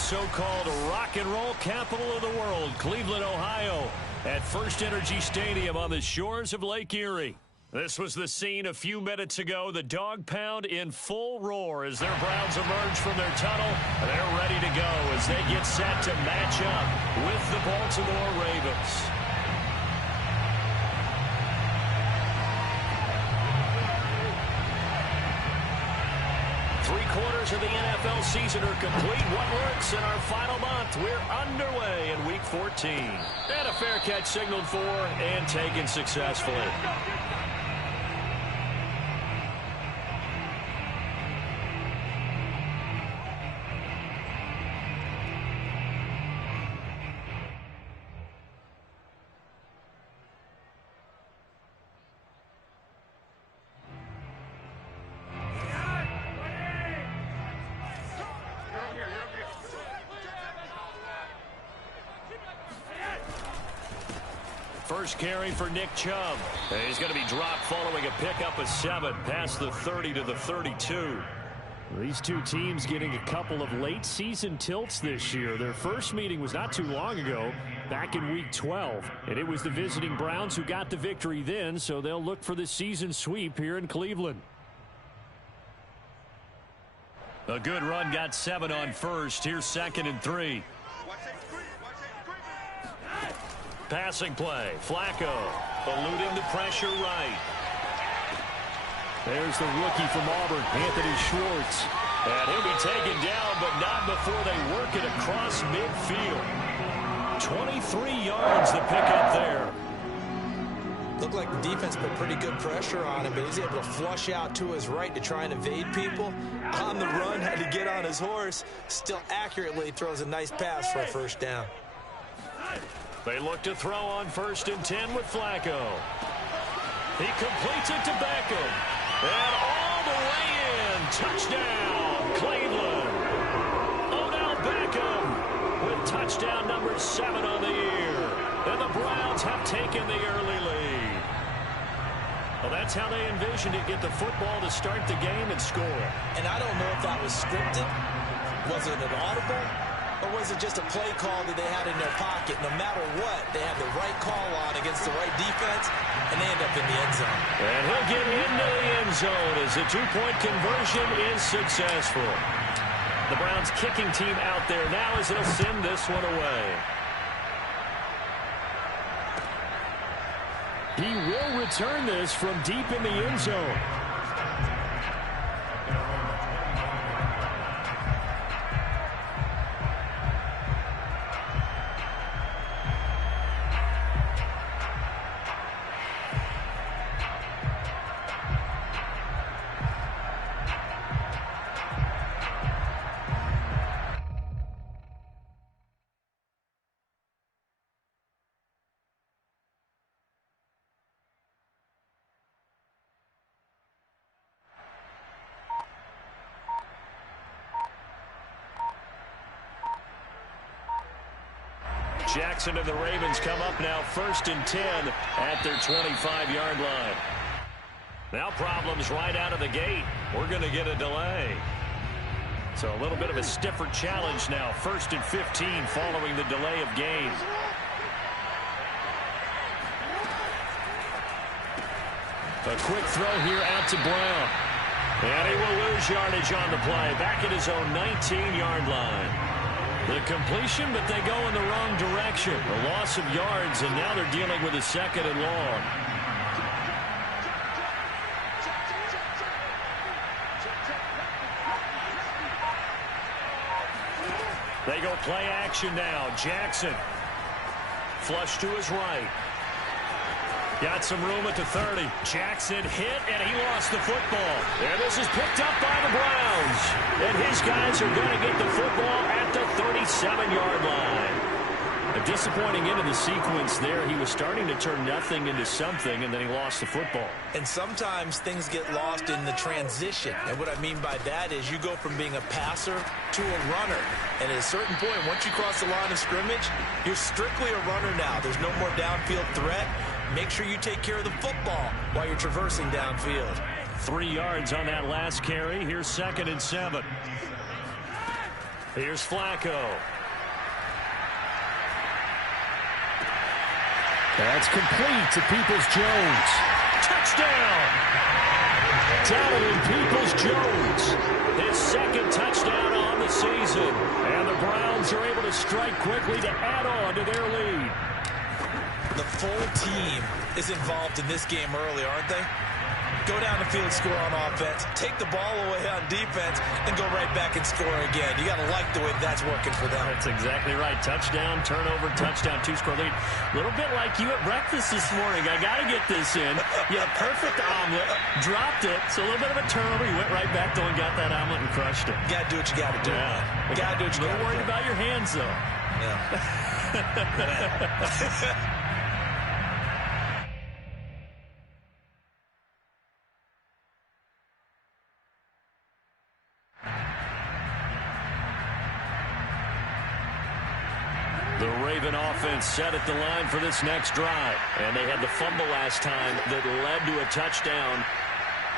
so-called rock and roll capital of the world, Cleveland, Ohio, at First Energy Stadium on the shores of Lake Erie. This was the scene a few minutes ago. The dog pound in full roar as their Browns emerge from their tunnel. They're ready to go as they get set to match up with the Baltimore Ravens. Three-quarters of the NFL season are complete. What works in our final month? We're underway in Week 14. And a fair catch signaled for and taken successfully. First carry for Nick Chubb. He's going to be dropped following a pickup of 7 past the 30 to the 32. These two teams getting a couple of late season tilts this year. Their first meeting was not too long ago, back in Week 12. And it was the visiting Browns who got the victory then, so they'll look for the season sweep here in Cleveland. A good run got 7 on first. Here's 2nd and 3. Passing play. Flacco eluding the pressure right. There's the rookie from Auburn, Anthony Schwartz. And he'll be taken down, but not before they work it across midfield. 23 yards to pick up there. Looked like the defense put pretty good pressure on him, but he's able to flush out to his right to try and evade people. On the run, had to get on his horse. Still accurately throws a nice pass for a first down. They look to throw on 1st and 10 with Flacco. He completes it to Beckham. And all the way in. Touchdown, Cleveland. Odell Beckham with touchdown number 7 on the year. And the Browns have taken the early lead. Well, that's how they envisioned it. Get the football to start the game and score. And I don't know if that was scripted. Was it an audible? Or was it just a play call that they had in their pocket? No matter what, they had the right call on against the right defense, and they end up in the end zone. And he'll get into the end zone as the two-point conversion is successful. The Browns kicking team out there now as they'll send this one away. He will return this from deep in the end zone. Jackson and the Ravens come up now 1st and 10 at their 25-yard line. Now problems right out of the gate. We're going to get a delay. So a little bit of a stiffer challenge now. 1st and 15 following the delay of game. A quick throw here out to Brown. And he will lose yardage on the play. Back at his own 19-yard line. The completion, but they go in the wrong direction. A loss of yards, and now they're dealing with a 2nd and long. They go play action now. Jackson. Flush to his right. Got some room at the 30. Jackson hit, and he lost the football. And this is picked up by the Browns. And his guys are going to get the football at the 37-yard line. A disappointing end of the sequence there. He was starting to turn nothing into something, and then he lost the football. And sometimes things get lost in the transition. And what I mean by that is you go from being a passer to a runner. And at a certain point, once you cross the line of scrimmage, you're strictly a runner now. There's no more downfield threat. Make sure you take care of the football while you're traversing downfield. 3 yards on that last carry. Here's 2nd and 7. Here's Flacco. That's complete to Peoples-Jones. Touchdown! Donovan Peoples-Jones. His second touchdown on the season. And the Browns are able to strike quickly to add on to their lead. The full team is involved in this game early, aren't they? Go down the field, score on offense, take the ball away on defense, and go right back and score again. You got to like the way that's working for them. That's exactly right. Touchdown, turnover, touchdown, two-score lead. A little bit like you at breakfast this morning. I got to get this in. You had a perfect omelet, dropped it, so a little bit of a turnover. You went right back though and got that omelet and crushed it. You got to do what you got to do. Yeah. You got to do what you got to do. Don't worry about your hands, though. Yeah. The Raven offense set at the line for this next drive. And they had the fumble last time that led to a touchdown.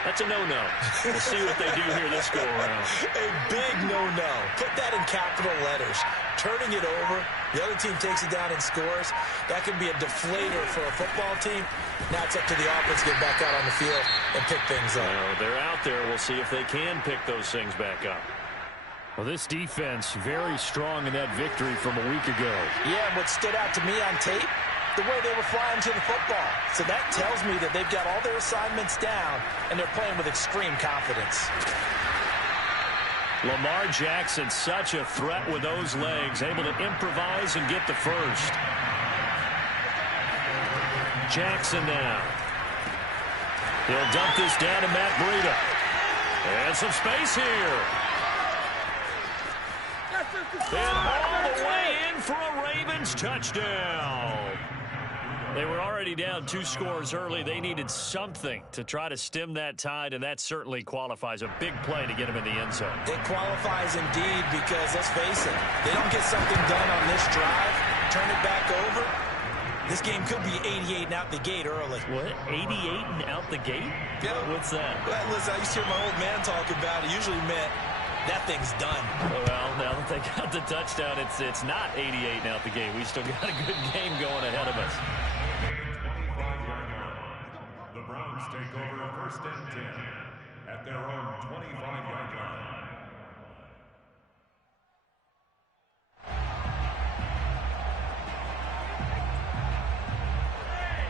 That's a no-no. We'll see what they do here this go-around. A big no-no. Put that in capital letters. Turning it over, the other team takes it down and scores. That can be a deflator for a football team. Now it's up to the offense to get back out on the field and pick things up. Well, they're out there. We'll see if they can pick those things back up. Well, this defense very strong in that victory from a week ago. Yeah, and what stood out to me on tape, the way they were flying to the football. So that tells me that they've got all their assignments down, and they're playing with extreme confidence. Lamar Jackson, such a threat with those legs, able to improvise and get the first. Jackson now. He'll dump this down to Matt Breida. And some space here. And all the way in for a Ravens touchdown. They were already down 2 scores early. They needed something to try to stem that tide, and that certainly qualifies. A big play to get them in the end zone. It qualifies indeed because, let's face it, they don't get something done on this drive, turn it back over. This game could be 88 and out the gate early. What? 88 and out the gate? Yeah. What's that? Well, listen, I used to hear my old man talk about it. Usually meant that thing's done. Well, now that they got the touchdown, it's not 88 and out the gate. We still got a good game going ahead of us. The Browns take over first and 10 at their own 25-yard line.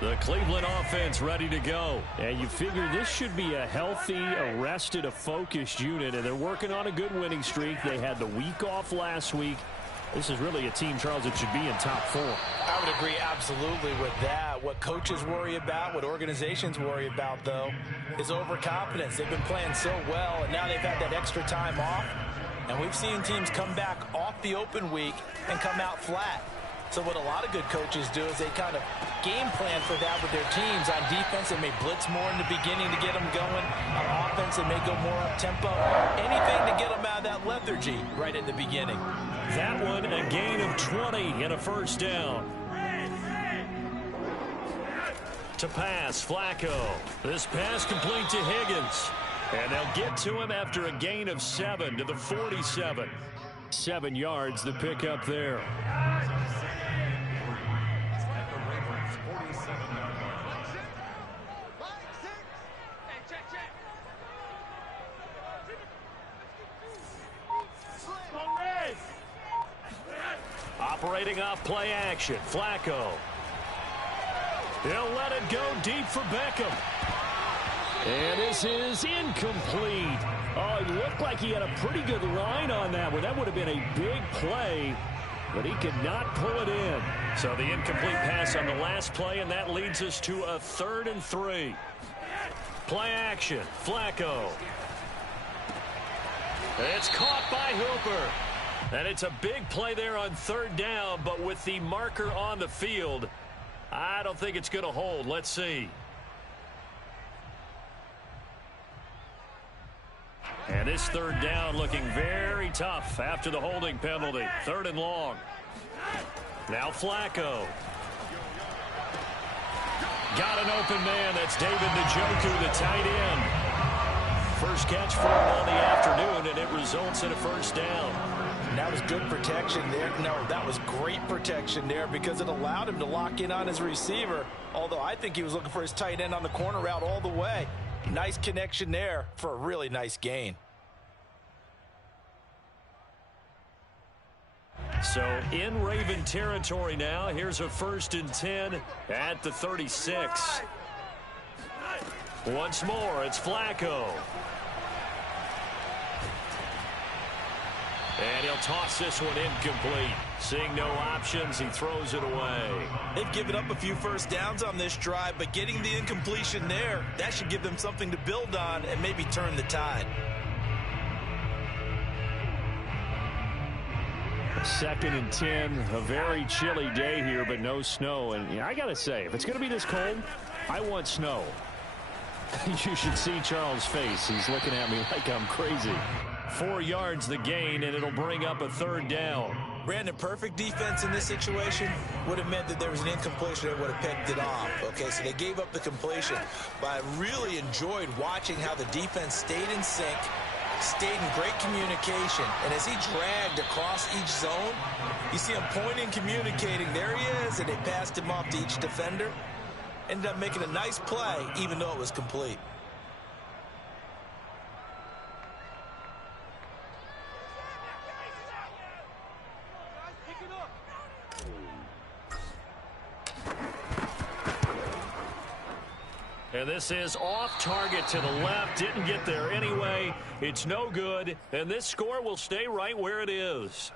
The Cleveland offense ready to go. And you figure this should be a healthy, arrested, a focused unit, and they're working on a good winning streak. They had the week off last week. This is really a team, Charles, that should be in top 4. I would agree absolutely with that. What coaches worry about, what organizations worry about, though, is overconfidence. They've been playing so well, and now they've had that extra time off. And we've seen teams come back off the open week and come out flat. So what a lot of good coaches do is they kind of game plan for that with their teams. On defense, they may blitz more in the beginning to get them going. On offense, they may go more up-tempo. Anything to get them out of that lethargy right at the beginning. That one, a gain of 20 and a first down. To pass, Flacco. This pass complete to Higgins. And they'll get to him after a gain of 7 to the 47. 7 yards the pick up there. Operating off play action, Flacco. He'll let it go deep for Beckham. And this is incomplete. Oh, it looked like he had a pretty good line on that one. That would have been a big play, but he could not pull it in. So the incomplete pass on the last play, and that leads us to a 3rd and 3. Play action, Flacco. It's caught by Hooper. And it's a big play there on 3rd down, but with the marker on the field, I don't think it's going to hold. Let's see. And this 3rd down looking very tough after the holding penalty. 3rd and long. Now Flacco. Got an open man. That's David Njoku, the tight end. First catch for him on the afternoon, and it results in a first down. And that was good protection there. No, that was great protection there because it allowed him to lock in on his receiver, although I think he was looking for his tight end on the corner route all the way. Nice connection there for a really nice gain. So in Raven territory now. Here's a 1st and 10 at the 36. Once more, it's Flacco. And he'll toss this one incomplete. Seeing no options, he throws it away. They've given up a few first downs on this drive, but getting the incompletion there, that should give them something to build on and maybe turn the tide. 2nd and 10, a very chilly day here, but no snow. And I got to say, if it's going to be this cold, I want snow. You should see Charles' face. He's looking at me like I'm crazy. 4 yards the gain, and it'll bring up a 3rd down. Brandon, perfect defense in this situation would have meant that there was an incompletion that would have picked it off. Okay, so they gave up the completion. But I really enjoyed watching how the defense stayed in sync, stayed in great communication, and as he dragged across each zone, you see him pointing, communicating. There he is, and they passed him off to each defender. Ended up making a nice play, even though it was complete. And this is off target to the left. Didn't get there anyway. It's no good. And this score will stay right where it is.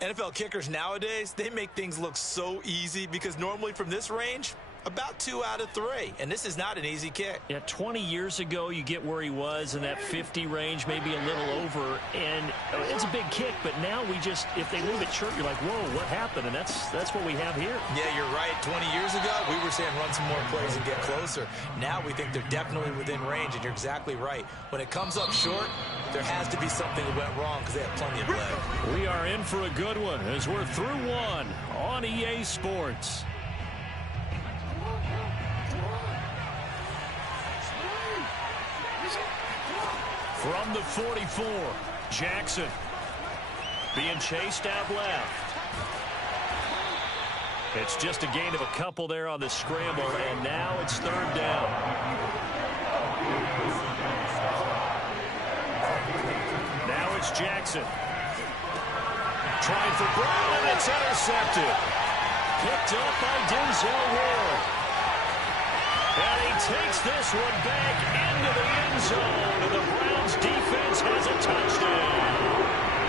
NFL kickers nowadays, they make things look so easy because normally from this range, about 2 out of 3. And this is not an easy kick. Yeah, 20 years ago, you get where he was in that 50 range, maybe a little over. And it's a big kick, but now we just, if they leave it short, you're like, whoa, what happened? And that's what we have here. Yeah, you're right. 20 years ago, we were saying run some more plays and get closer. Now we think they're definitely within range, and you're exactly right. When it comes up short, there has to be something that went wrong because they have plenty of leg. We are in for a good one as we're through one on EA Sports. From the 44, Jackson being chased out left. It's just a gain of a couple there on the scramble, and now it's 3rd down. Now it's Jackson. Trying for Brown, and it's intercepted. Picked up by Denzel Ward. And he takes this one back into the end zone, and the Browns defense has a touchdown.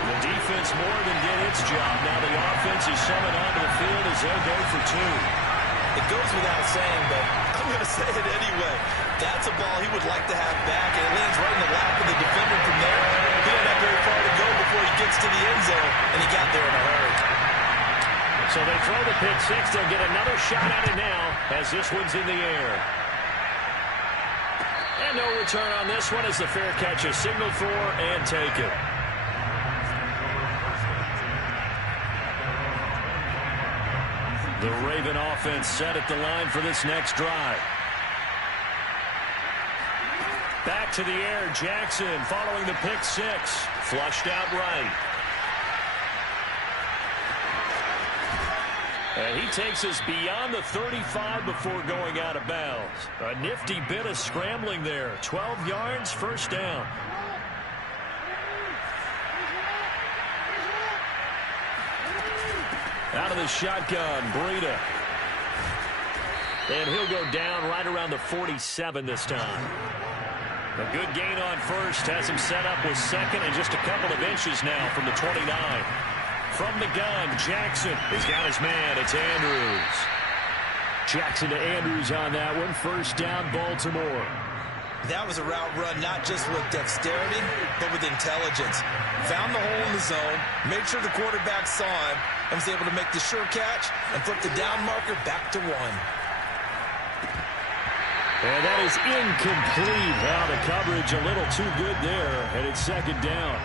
The defense more than did its job. Now the offense is summoned onto the field as they'll go for 2. It goes without saying, but I'm going to say it anyway. That's a ball he would like to have back, and it lands right in the lap of the defender from there. He don't have very far to go before he gets to the end zone, and he got there in a hurry. So they throw the pick six. They'll get another shot at it now as this one's in the air. And no return on this one as the fair catch is signaled for and taken. The Raven offense set at the line for this next drive. Back to the air, Jackson following the pick six. Flushed out right. And he takes us beyond the 35 before going out of bounds. A nifty bit of scrambling there. 12 yards, 1st down. Out of the shotgun, Breida. And he'll go down right around the 47 this time. A good gain on 1st. Has him set up with 2nd and just a couple of inches now from the 29. From the gun, Jackson has got his man. It's Andrews. Jackson to Andrews on that one. 1st down, Baltimore. That was a route run not just with dexterity, but with intelligence. Found the hole in the zone, made sure the quarterback saw him, and was able to make the sure catch and flip the down marker back to 1. And that is incomplete. Now the coverage a little too good there, and it's 2nd down.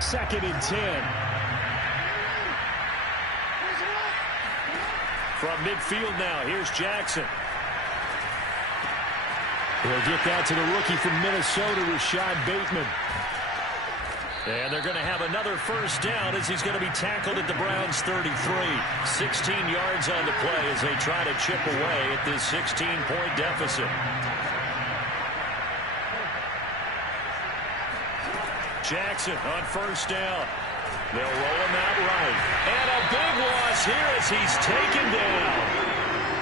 2nd and 10. From midfield now, here's Jackson. He'll get that to the rookie from Minnesota, Rashad Bateman. And they're going to have another first down as he's going to be tackled at the Browns' 33. 16 yards on the play as they try to chip away at this 16-point deficit. Jackson on first down. They'll roll him out right. And a big loss here as he's taken down.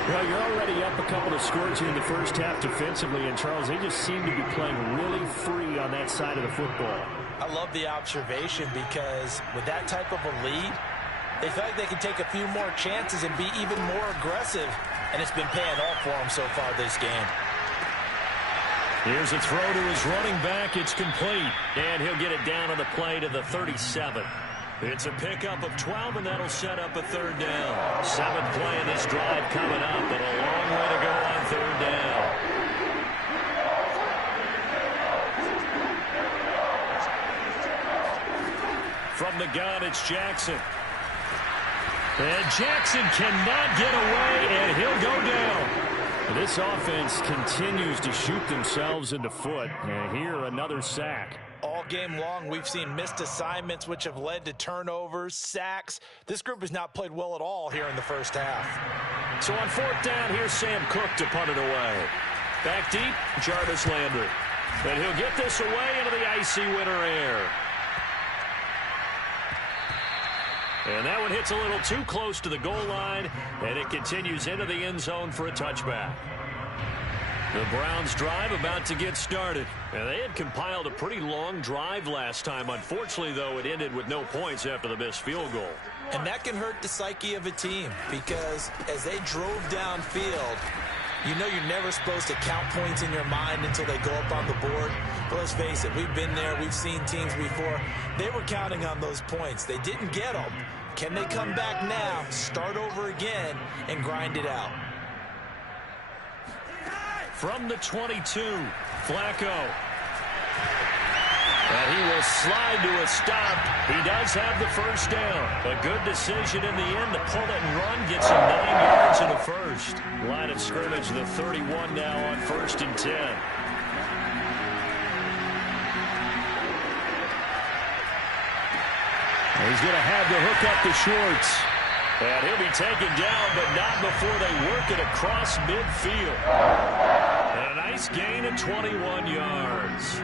Well, you're already up a couple of scores here in the first half defensively, and Charles, they just seem to be playing really free on that side of the football. I love the observation because with that type of a lead, they feel like they can take a few more chances and be even more aggressive, and it's been paying off for them so far this game. Here's a throw to his running back. It's complete, and he'll get it down on the play to the 37. It's a pickup of 12, and that'll set up a third down. 7th play in this drive coming up, but a long way to go on third down. From the gun, it's Jackson. And Jackson cannot get away, and he'll go down. This offense continues to shoot themselves in the foot, and here another sack. All game long, we've seen missed assignments, which have led to turnovers, sacks. This group has not played well at all here in the first half. So on 4th down, here's Sam Cook to punt it away. Back deep, Jarvis Landry. And he'll get this away into the icy winter air. And that one hits a little too close to the goal line, and it continues into the end zone for a touchback. The Browns drive about to get started. And they had compiled a pretty long drive last time. Unfortunately, though, it ended with no points after the missed field goal. And that can hurt the psyche of a team because as they drove downfield, you know you're never supposed to count points in your mind until they go up on the board. But let's face it, we've been there. We've seen teams before. They were counting on those points. They didn't get them. Can they come back now, start over again, and grind it out? From the 22, Flacco. And he will slide to a stop. He does have the first down. A good decision in the end to pull it and run. Gets him 9 yards in the first. Line of scrimmage, the 31 now on 1st and 10. He's going to have to hook up the shorts. And he'll be taken down, but not before they work it across midfield. And a nice gain of 21 yards.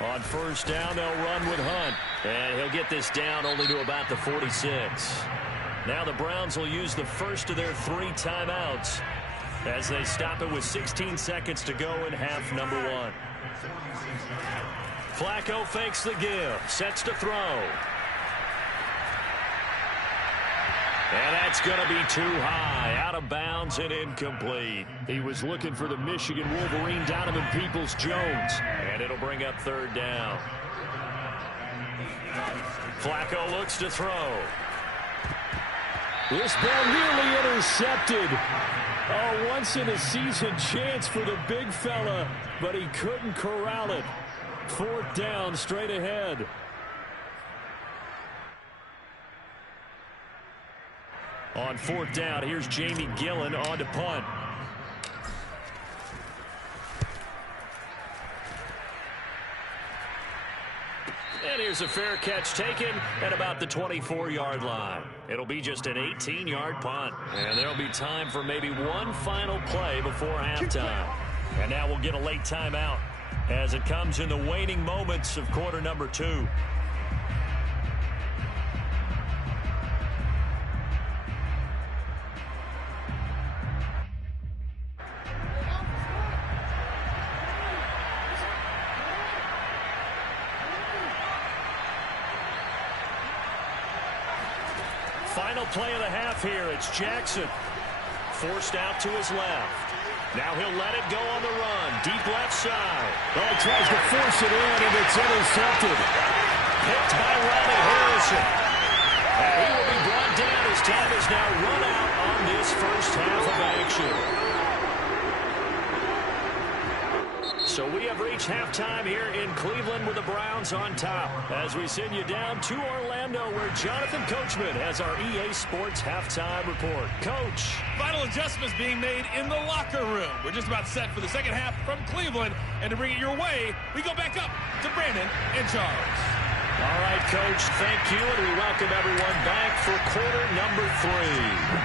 On 1st down, they'll run with Hunt. And he'll get this down only to about the 46. Now the Browns will use the first of their 3 timeouts as they stop it with 16 seconds to go in half number 1. Flacco fakes the give, sets to throw. And that's going to be too high, out of bounds and incomplete. He was looking for the Michigan Wolverine, Donovan Peoples-Jones. And it'll bring up 3rd down. Flacco looks to throw. This ball nearly intercepted. A once-in-a-season chance for the big fella, but he couldn't corral it. 4th down, straight ahead. On 4th down, here's Jamie Gillen on to punt. And here's a fair catch taken at about the 24-yard line. It'll be just an 18-yard punt. And there'll be time for maybe one final play before halftime. And now we'll get a late timeout as it comes in the waning moments of quarter number 2. Final play of the half here. It's Jackson. Forced out to his left. Now he'll let it go on the run. Deep left side. Oh, he tries to force it in, and it's intercepted. Picked by Ronnie Harrison. And he will be brought down as time is now run out on this first half of action. So we have reached halftime here in Cleveland with the Browns on top. As we send you down to Orlando, where Jonathan Coachman has our EA Sports halftime report. Coach. Final adjustments being made in the locker room. We're just about set for the second half from Cleveland. And to bring it your way, we go back up to Brandon and Charles. All right, Coach, thank you, and we welcome everyone back for quarter number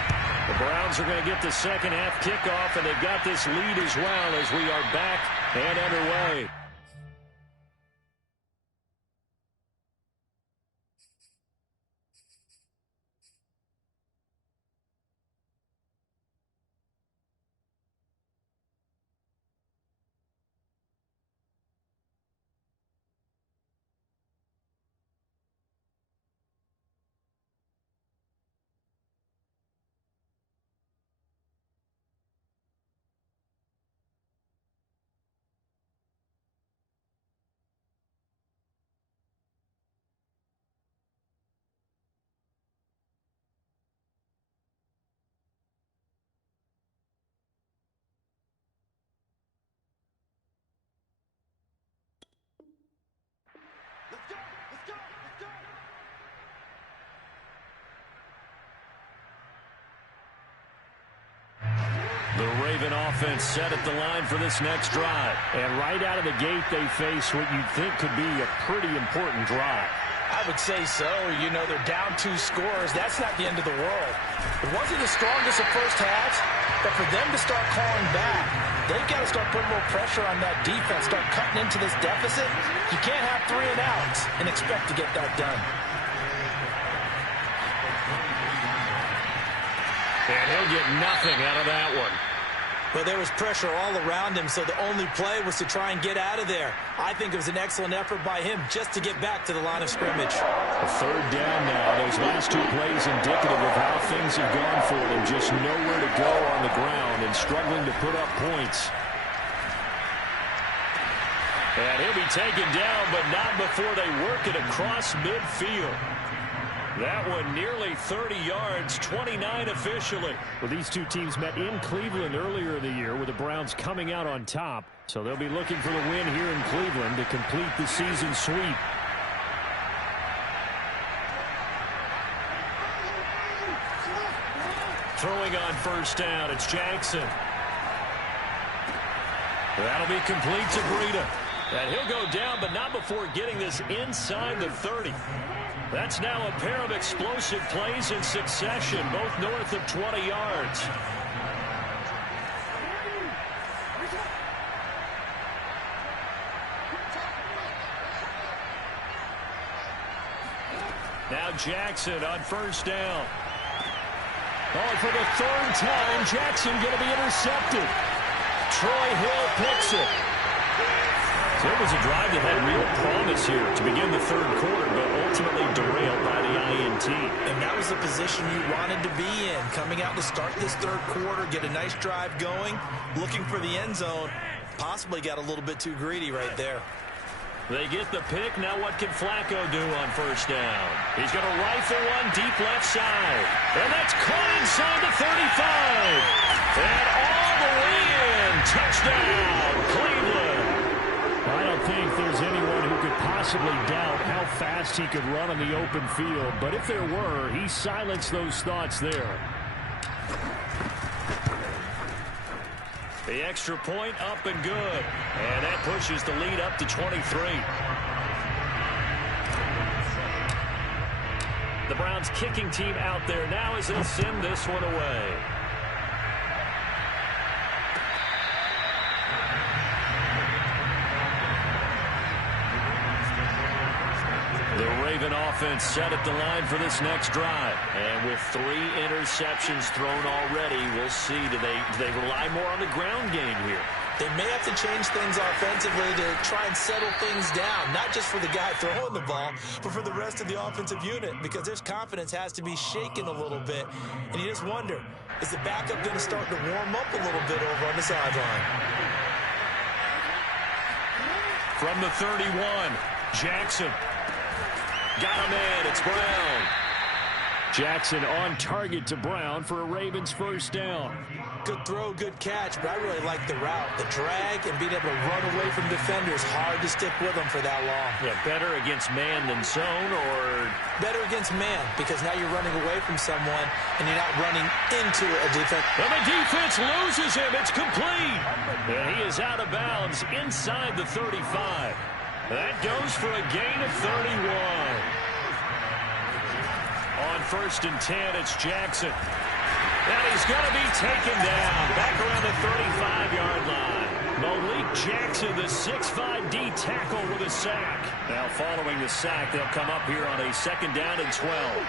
3. The Browns are going to get the second half kickoff, and they've got this lead as well as we are back and underway. The Raven offense set at the line for this next drive. And right out of the gate, they face what you'd think could be a pretty important drive. I would say so. You know, they're down 2 scores. That's not the end of the world. It wasn't the strongest of first halves, but for them to start calling back, they've got to start putting more pressure on that defense, start cutting into this deficit. You can't have 3 and outs and expect to get that done. And he'll get nothing out of that one. But there was pressure all around him, so the only play was to try and get out of there. I think it was an excellent effort by him just to get back to the line of scrimmage. A third down now. Those last 2 plays indicative of how things have gone for them. Just nowhere to go on the ground and struggling to put up points. And he'll be taken down, but not before they work it across midfield. That one nearly 30 yards, 29 officially. Well, these 2 teams met in Cleveland earlier in the year with the Browns coming out on top. So they'll be looking for the win here in Cleveland to complete the season sweep. Throwing on first down, it's Jackson. That'll be complete to Breida. And he'll go down, but not before getting this inside the 30. That's now a pair of explosive plays in succession, both north of 20 yards. Now Jackson on first down. Oh, for the 3rd time, Jackson going to be intercepted. Troy Hill picks it. So it was a drive that had real promise here to begin the 3rd quarter, but ultimately derailed by the INT. And that was the position you wanted to be in, coming out to start this 3rd quarter, get a nice drive going, looking for the end zone. Possibly got a little bit too greedy right there. They get the pick. Now what can Flacco do on first down? He's going to rifle one deep left side. And that's caught inside the 35. And all the way in. Touchdown, Cleveland. I don't think there's anyone who could possibly doubt how fast he could run on the open field. But if there were, he silenced those thoughts there. The extra point up and good. And that pushes the lead up to 23. The Browns kicking team out there now as they send this one away. The Raven offense set at the line for this next drive. And with 3 interceptions thrown already, we'll see. Do they rely more on the ground game here? They may have to change things offensively to try and settle things down, not just for the guy throwing the ball, but for the rest of the offensive unit, because their confidence has to be shaken a little bit. And you just wonder, is the backup going to start to warm up a little bit over on the sideline? From the 31, Jackson. Got him in. It's Brown. Jackson on target to Brown for a Ravens first down. Good throw, good catch, but I really like the route. The drag and being able to run away from defenders, hard to stick with them for that long. Yeah, better against man than zone, or better against man, because now you're running away from someone and you're not running into a defense. And the defense loses him. It's complete. And he is out of bounds inside the 35. That goes for a gain of 31. On 1st and 10, it's Jackson. And he's going to be taken down back around the 35-yard line. Malik Jackson, the 6'5" D tackle with a sack. Now following the sack, they'll come up here on a 2nd down and 12.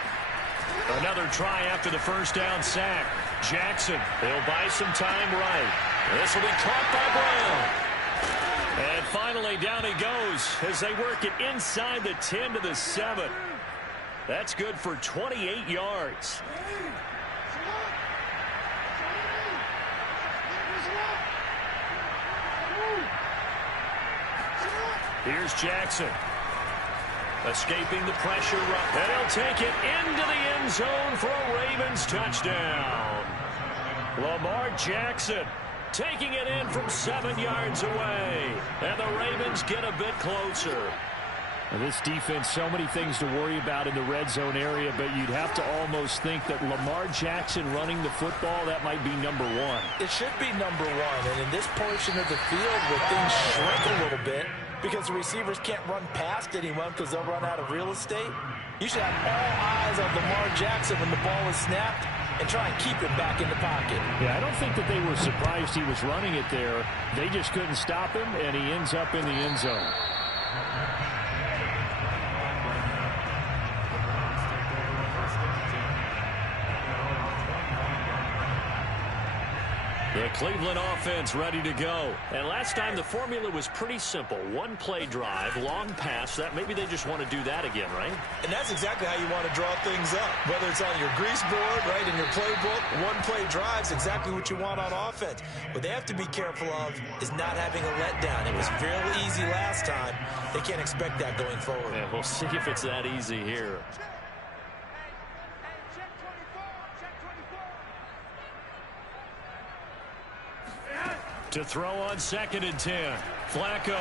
Another try after the first down sack. Jackson, he'll buy some time right. This will be caught by Brown. And finally down he goes as they work it inside the 10 to the 7. That's good for 28 yards. Here's Jackson. Escaping the pressure. And he'll take it into the end zone for a Ravens touchdown. Lamar Jackson taking it in from 7 yards away. And the Ravens get a bit closer. And this defense, so many things to worry about in the red zone area, but you'd have to almost think that Lamar Jackson running the football, that might be number one. It should be number one. And in this portion of the field where things shrink a little bit, because the receivers can't run past anyone because they'll run out of real estate, you should have all eyes on Lamar Jackson when the ball is snapped and try and keep it back in the pocket. Yeah, I don't think that they were surprised he was running it there. They just couldn't stop him, and he ends up in the end zone. The Cleveland offense ready to go. And last time the formula was pretty simple. One play drive, long pass. That maybe they just want to do that again, right? And that's exactly how you want to draw things up. Whether it's on your grease board, right, in your playbook, one play drive's exactly what you want on offense. What they have to be careful of is not having a letdown. It was real easy last time. They can't expect that going forward. Yeah, we'll see if it's that easy here. To throw on 2nd and 10. Flacco.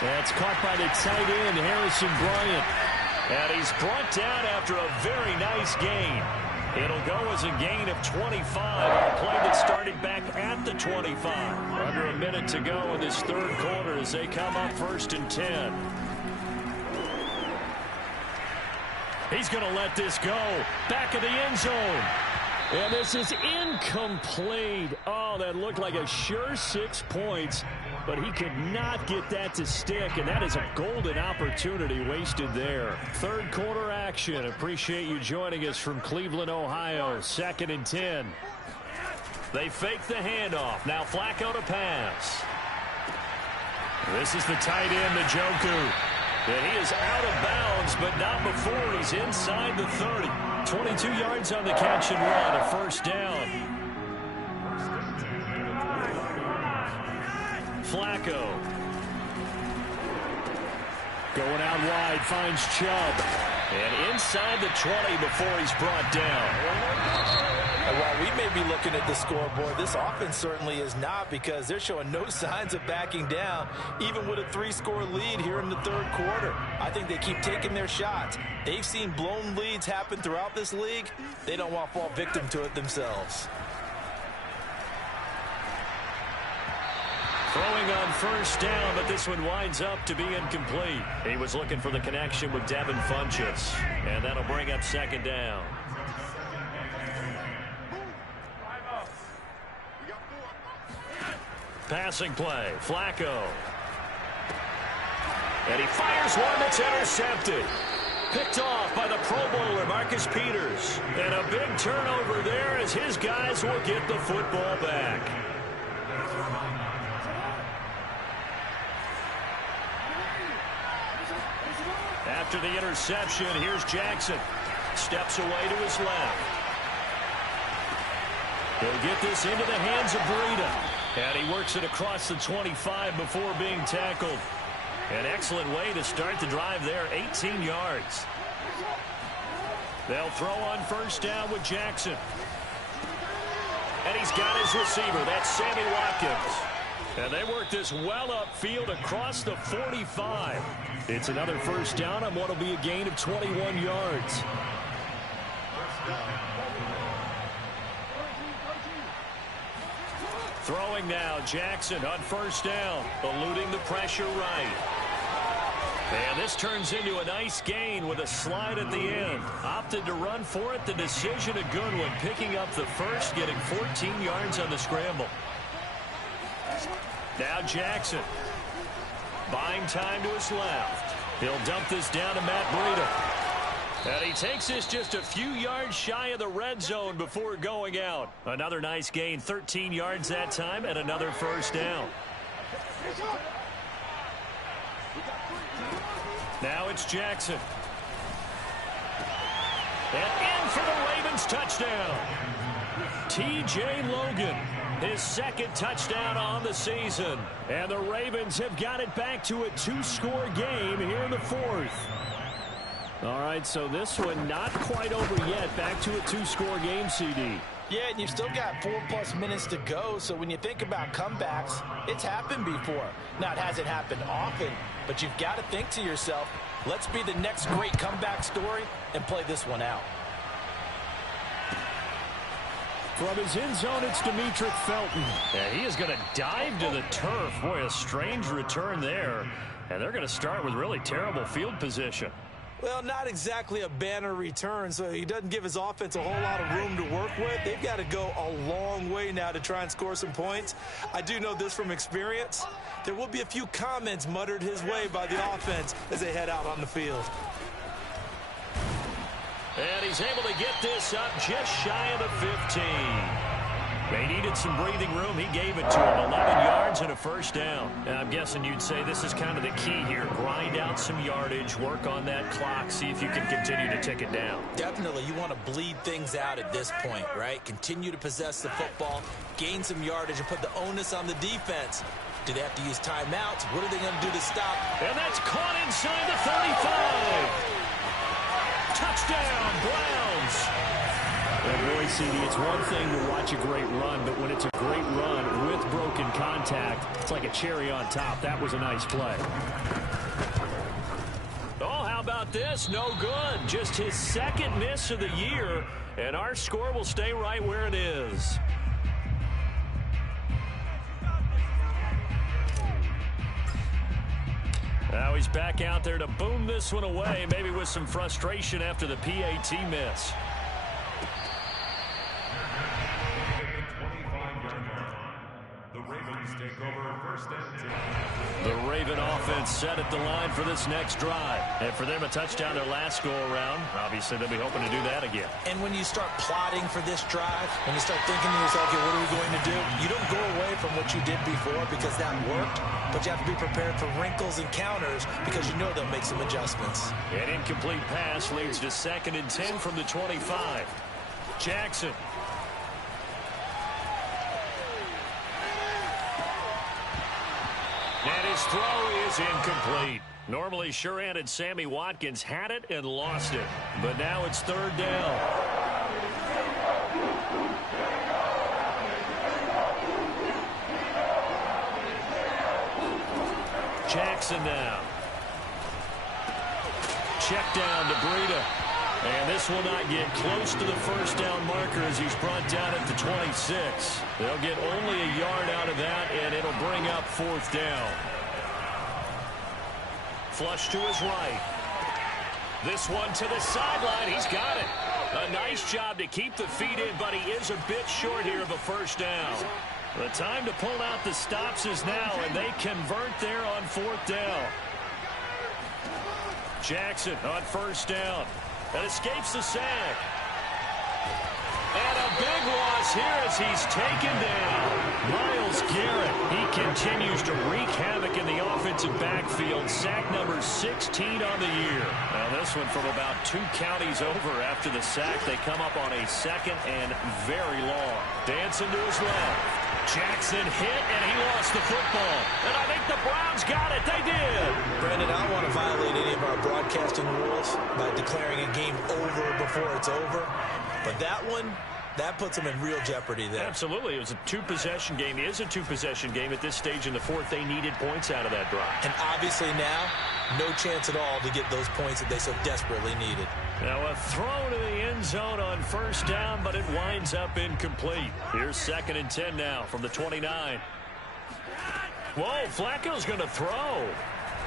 That's caught by the tight end, Harrison Bryant. And he's brought down after a very nice gain. It'll go as a gain of 25 on a play that started back at the 25. Under a minute to go in this 3rd quarter as they come up 1st and 10. He's going to let this go. Back of the end zone. And this is incomplete. Oh, that looked like a sure 6 points, but he could not get that to stick, and that is a golden opportunity wasted there. 3rd quarter action. Appreciate you joining us from Cleveland, Ohio. 2nd and 10. They fake the handoff. Now Flacco to pass. This is the tight end, Njoku. And he is out of bounds, but not before he's inside the 30. 22 yards on the catch and run, a 1st down. Flacco. Going out wide, finds Chubb. And inside the 20 before he's brought down. And while we may be looking at the scoreboard, this offense certainly is not, because they're showing no signs of backing down, even with a 3-score lead here in the 3rd quarter. I think they keep taking their shots. They've seen blown leads happen throughout this league. They don't want to fall victim to it themselves. Throwing on 1st down, but this one winds up to be incomplete. He was looking for the connection with Devin Funchess, and that'll bring up 2nd down. Passing play, Flacco. And he fires one that's intercepted. Picked off by the Pro Bowler, Marcus Peters. And a big turnover there as his guys will get the football back. After the interception, here's Jackson. Steps away to his left. He'll get this into the hands of Breida. And he works it across the 25 before being tackled. An excellent way to start the drive there, 18 yards. They'll throw on first down with Jackson. And he's got his receiver. That's Sammy Watkins. And they work this well upfield across the 45. It's another first down on what will be a gain of 21 yards. Throwing now, Jackson on first down, eluding the pressure right. And this turns into a nice gain with a slide at the end. Opted to run for it. The decision a good one, picking up the first, getting 14 yards on the scramble. Now Jackson. Buying time to his left. He'll dump this down to Matt Breida. And he takes this just a few yards shy of the red zone before going out. Another nice gain, 13 yards that time, and another first down. Now it's Jackson. And in for the Ravens touchdown. T.J. Logan, his second touchdown on the season. And the Ravens have got it back to a two-score game here in the fourth. All right, so this one not quite over yet. Back to a two-score game, CD. Yeah, and you've still got 4+ minutes to go, so when you think about comebacks, it's happened before. Now, it hasn't happened often, but you've got to think to yourself, let's be the next great comeback story and play this one out. From his end zone, it's Demetric Felton. Yeah, he is going to dive to the turf. Boy, a strange return there. And they're going to start with really terrible field position. Well, not exactly a banner return, so he doesn't give his offense a whole lot of room to work with. They've got to go a long way now to try and score some points. I do know this from experience. There will be a few comments muttered his way by the offense as they head out on the field. And he's able to get this up just shy of the 15. They needed some breathing room. He gave it to him. 11 yards and a first down. And I'm guessing you'd say this is kind of the key here. Grind out some yardage, work on that clock, see if you can continue to tick it down. Definitely. You want to bleed things out at this point, right? Continue to possess the football, gain some yardage, and put the onus on the defense. Do they have to use timeouts? What are they going to do to stop? And that's caught inside the 35. Touchdown, Browns. And boy, CD, it's one thing to watch a great run, but when it's a great run with broken contact, it's like a cherry on top. That was a nice play. Oh, how about this? No good. Just his second miss of the year, and our score will stay right where it is. Now he's back out there to boom this one away, maybe with some frustration after the PAT miss. The Raven offense set at the line for this next drive. And for them, a touchdown their last go-around. Obviously, they'll be hoping to do that again. And when you start plotting for this drive, when you start thinking to yourself, okay, what are we going to do? You don't go away from what you did before because that worked, but you have to be prepared for wrinkles and counters because you know they'll make some adjustments. An incomplete pass leads to 2nd and 10 from the 25. Jackson. And his throw is incomplete. Normally, sure-handed Sammy Watkins had it and lost it. But now it's 3rd down. Jackson now. Check down to Breida. And this will not get close to the first down marker as he's brought down at the 26. They'll get only a yard out of that, and it'll bring up 4th down. Flush to his right. This one to the sideline. He's got it. A nice job to keep the feet in, but he is a bit short here of a first down. The time to pull out the stops is now, and they convert there on 4th down. Jackson on first down. And escapes the sack. And a big loss here as he's taken down. Myles Garrett, he continues to wreak havoc in the offensive backfield. Sack number 16 on the year. Now this one from about 2 counties over after the sack. They come up on a 2nd and very long. Dancing to his left. Jackson hit, and he lost the football. And I think the Browns got it. They did. Brandon, I don't want to violate any of our broadcasting rules by declaring a game over before it's over. But that one, that puts them in real jeopardy there. Absolutely. It was a two-possession game. It is a two-possession game at this stage in the fourth. They needed points out of that drive. And obviously now, no chance at all to get those points that they so desperately needed. Now a throw to the end zone on first down, but it winds up incomplete. Here's 2nd and 10 now from the 29. Whoa, Flacco's going to throw.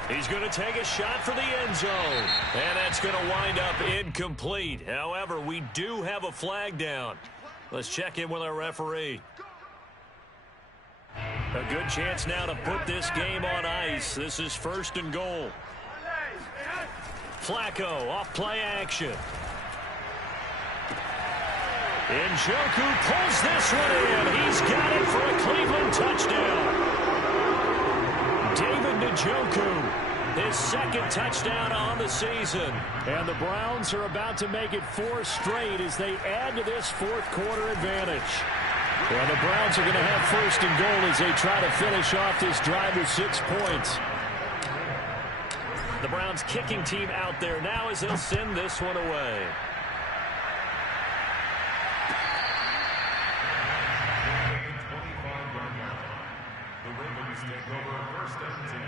He's going to take a shot for the end zone. And that's going to wind up incomplete. However, we do have a flag down. Let's check in with our referee. A good chance now to put this game on ice. This is 1st and goal. Flacco off play action. Njoku pulls this one in. He's got it for a Cleveland touchdown. David Njoku, his 2nd touchdown on the season. And the Browns are about to make it 4 straight as they add to this fourth-quarter advantage. And the Browns are going to have 1st and goal as they try to finish off this drive with 6 points. The Browns kicking team out there now as they'll send this one away. The Ravens take over 1st and 10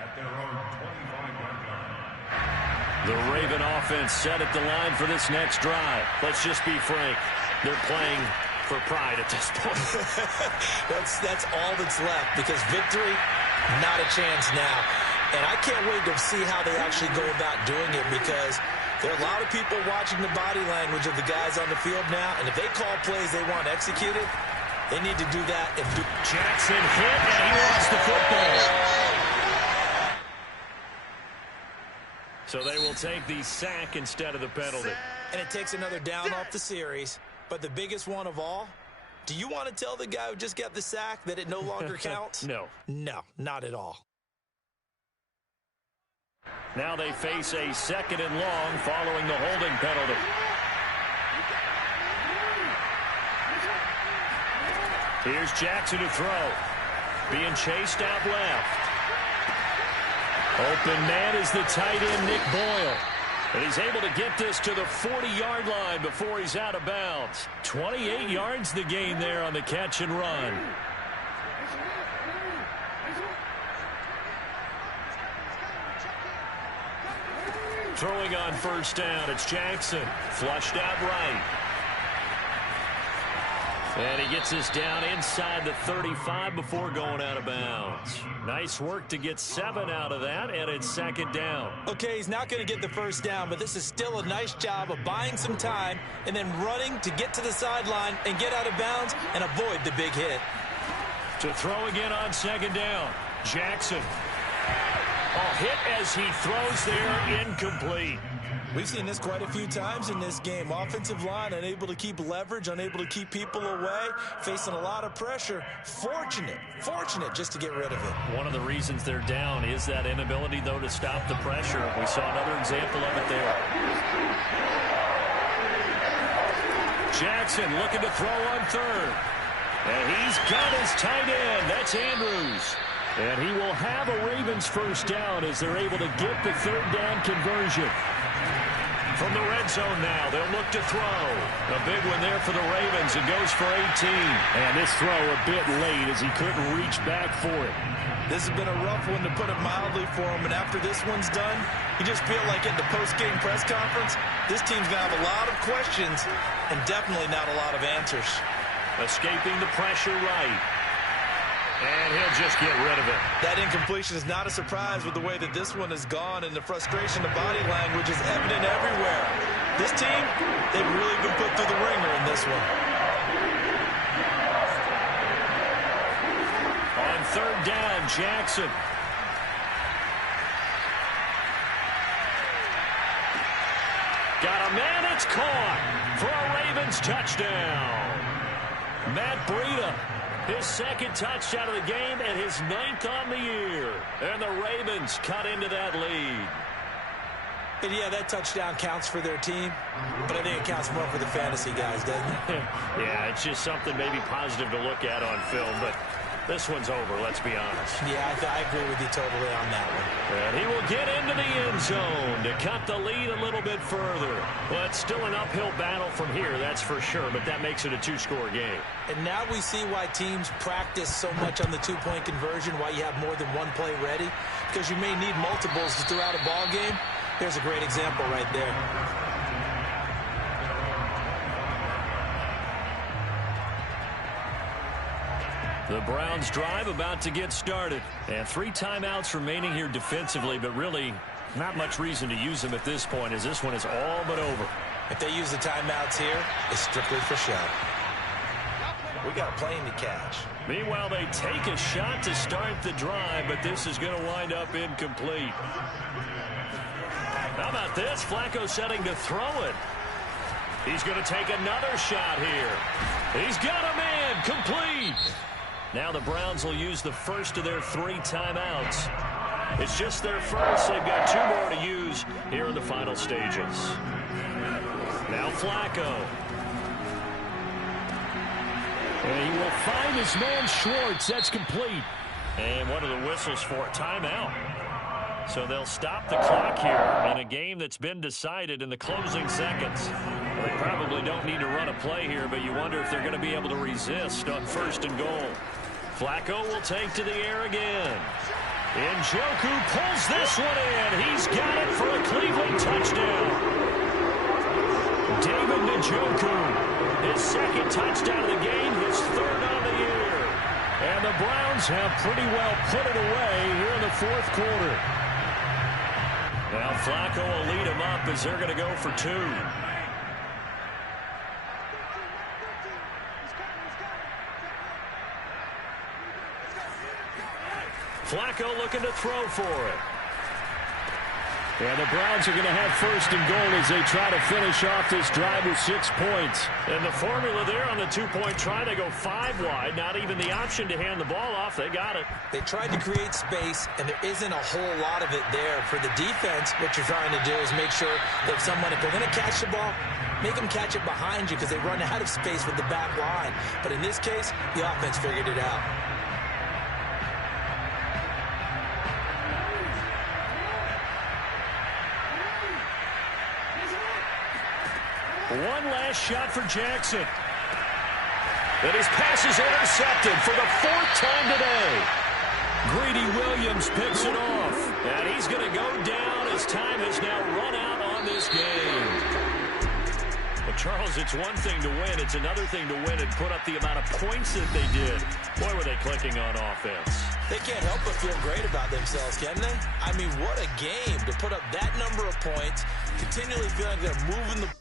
at their own 25-yard line. The Raven offense set at the line for this next drive. Let's just be frank. They're playing for pride at this point. That's all that's left because victory, not a chance now. And I can't wait to see how they actually go about doing it because there are a lot of people watching the body language of the guys on the field now. And if they call plays they want executed, they need to do that. And Jackson hit, and he lost the football. So they will take the sack instead of the penalty. And it takes another down off the series. But the biggest one of all, do you want to tell the guy who just got the sack that it no longer counts? No. No, not at all. Now they face a 2nd and long following the holding penalty. Here's Jackson to throw. Being chased out left. Open man is the tight end, Nick Boyle. And he's able to get this to the 40-yard line before he's out of bounds. 28 yards the gain there on the catch and run. Throwing on first down, it's Jackson. Flushed out right. And he gets this down inside the 35 before going out of bounds. Nice work to get 7 out of that, and it's 2nd down. Okay, he's not going to get the first down, but this is still a nice job of buying some time and then running to get to the sideline and get out of bounds and avoid the big hit. To throw again on 2nd down, Jackson. Hit as he throws there, incomplete. We've seen this quite a few times in this game. Offensive line unable to keep leverage, unable to keep people away, facing a lot of pressure. Fortunate just to get rid of it. One of the reasons they're down is that inability, though, to stop the pressure. We saw another example of it there. Jackson looking to throw on 3rd. And he's got his tight end. That's Andrews. And he will have a Ravens first down as they're able to get the 3rd down conversion. From the red zone now, they'll look to throw. A big one there for the Ravens. It goes for 18. And this throw a bit late as he couldn't reach back for it. This has been a rough one to put it mildly for him. And after this one's done, you just feel like at the post-game press conference, this team's going to have a lot of questions and definitely not a lot of answers. Escaping the pressure right. And he'll just get rid of it. That incompletion is not a surprise with the way that this one has gone, and the frustration, the body language is evident everywhere. This team, they've really been put through the ringer in this one. On 3rd down, Jackson. Got a man, it's caught for a Ravens touchdown. Matt Breida. His 2nd touchdown of the game and his 9th on the year. And the Ravens cut into that lead. And yeah, that touchdown counts for their team, but I think it counts more for the fantasy guys, doesn't it? Yeah, it's just something maybe positive to look at on film, but this one's over, let's be honest. Yeah, I agree with you totally on that one. And he will get into the end zone to cut the lead a little bit further. But still an uphill battle from here, that's for sure, but that makes it a two-score game. And now we see why teams practice so much on the two-point conversion, why you have more than one play ready, because you may need multiples throughout a ball game. Here's a great example right there. The Browns drive about to get started. And 3 timeouts remaining here defensively, but really not much reason to use them at this point, as this one is all but over. If they use the timeouts here, it's strictly for show. We got a plane to catch. Meanwhile, they take a shot to start the drive, but this is going to wind up incomplete. How about this? Flacco setting to throw it. He's going to take another shot here. He's got a man complete. Now the Browns will use the first of their 3 timeouts. It's just their first. They've got 2 more to use here in the final stages. Now Flacco. And he will find his man Schwartz. That's complete. And one of the whistles for a timeout. So they'll stop the clock here in a game that's been decided in the closing seconds. They probably don't need to run a play here, but you wonder if they're going to be able to resist on 1st and goal. Flacco will take to the air again. Njoku pulls this one in. He's got it for a Cleveland touchdown. David Njoku, his 2nd touchdown of the game, his 3rd on the year. And the Browns have pretty well put it away here in the 4th quarter. Now Flacco will lead him up as they're going to go for 2. Flacco looking to throw for it. And the Browns are going to have 1st and goal as they try to finish off this drive with 6 points. And the formula there on the 2-point try, they go 5 wide. Not even the option to hand the ball off. They got it. They tried to create space, and there isn't a whole lot of it there. For the defense, what you're trying to do is make sure that if they're going to catch the ball, make them catch it behind you because they run out of space with the back line. But in this case, the offense figured it out. One last shot for Jackson. And his pass is intercepted for the 4th time today. Greedy Williams picks it off. And he's going to go down as time has now run out on this game. But Charles, it's one thing to win. It's another thing to win and put up the amount of points that they did. Boy, were they clicking on offense. They can't help but feel great about themselves, can they? I mean, what a game to put up that number of points, continually feeling like they're moving the